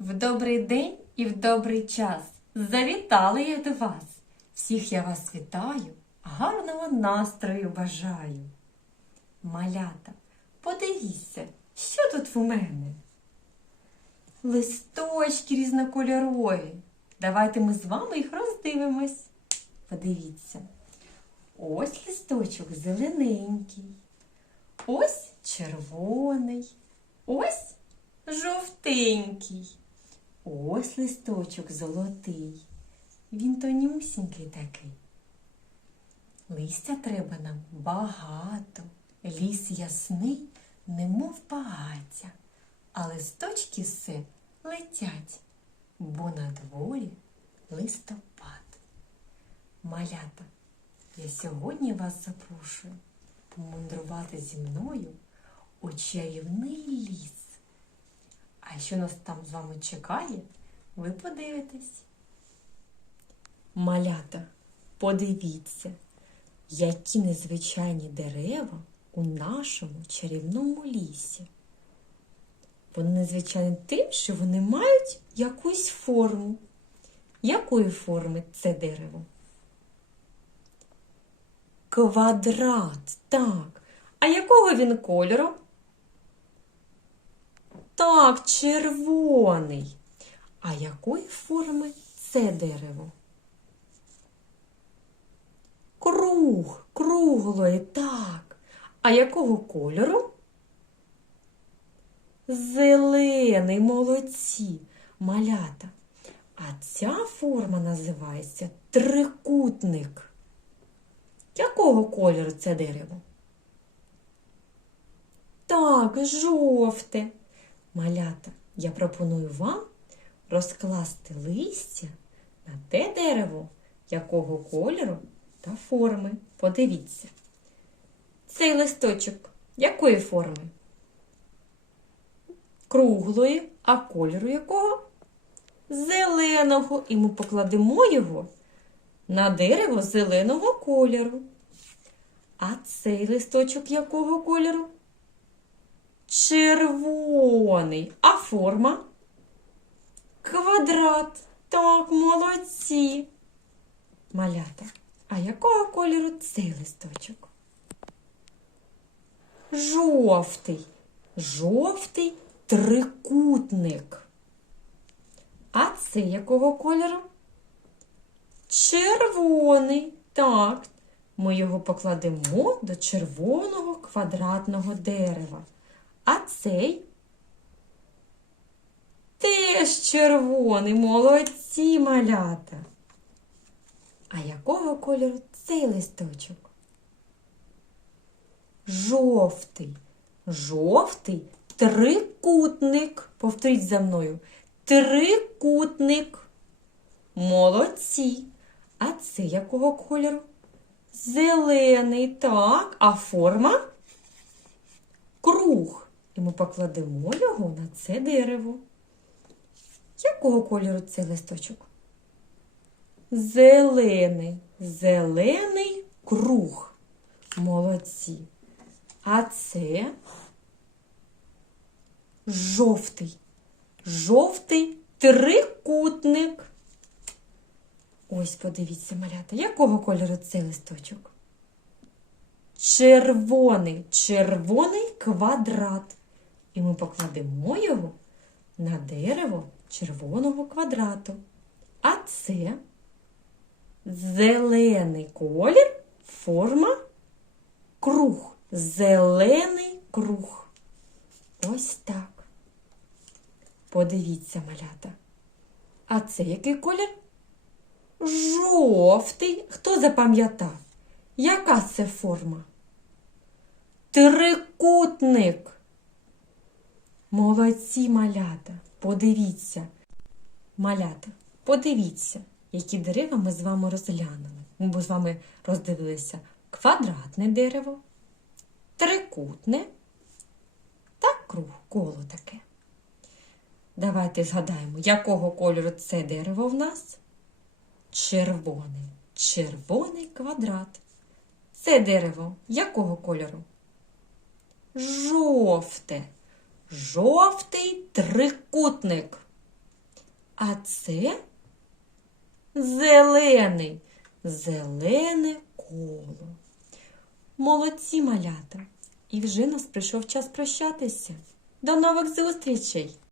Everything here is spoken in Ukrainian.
В добрий день і в добрий час завітали я до вас. Всіх я вас вітаю, гарного настрою бажаю. Малята, подивіться, що тут в мене? Листочки різнокольорові. Давайте ми з вами їх роздивимось. Подивіться. Ось листочок зелененький. Ось червоний. Ось жовтенький. Ось листочок золотий. Він тонюсінький такий. Листя треба нам багато. Ліс ясний, немов багаття, а листочки все летять, бо на дворі листопад. Малята, я сьогодні вас запрошую помандрувати зі мною у чарівний ліс. Що нас там з вами чекає, ви подивитесь. Малята, подивіться, які незвичайні дерева у нашому чарівному лісі. Вони незвичайні тим, що вони мають якусь форму. Якої форми це дерево? Квадрат, так. А якого він кольору? Так, червоний. А якої форми це дерево? Круг, круглої, так. А якого кольору? Зелений, молодці, малята. А ця форма називається трикутник. Якого кольору це дерево? Так, жовте. Малята, я пропоную вам розкласти листя на те дерево, якого кольору та форми. Подивіться. Цей листочок якої форми? Круглої, а кольору якого? Зеленого. І ми покладемо його на дерево зеленого кольору. А цей листочок якого кольору? Червоний. А форма? Квадрат. Так, молодці. Малята. А якого кольору цей листочок? Жовтий. Жовтий трикутник. А це якого кольору? Червоний. Так, ми його покладемо до червоного квадратного дерева. А цей теж червоний, молодці малята. А якого кольору цей листочок? Жовтий. Жовтий трикутник. Повторіть за мною. Трикутник. Молодці. А це якого кольору? Зелений. Так. А форма? Ми покладемо його на це дерево. Якого кольору цей листочок? Зелений. Зелений круг. Молодці. А це жовтий. Жовтий трикутник. Ось подивіться, малята, якого кольору цей листочок? Червоний, червоний квадрат. І ми покладемо його на дерево червоного квадрату. А це зелений колір, форма круг. Зелений круг. Ось так. Подивіться, малята. А це який колір? Жовтий. Хто запам'ятав? Яка це форма? Трикутник. Молодці малята. Подивіться. Малята, подивіться, які дерева ми з вами розглянули. Ми з вами роздивилися квадратне дерево, трикутне та круг, коло таке. Давайте згадаємо, якого кольору це дерево в нас? Червоний. Червоний квадрат. Це дерево якого кольору? Жовте. Жовтий трикутник. А це зелений, зелене коло. Молодці малята! І вже нас прийшов час прощатися. До нових зустрічей!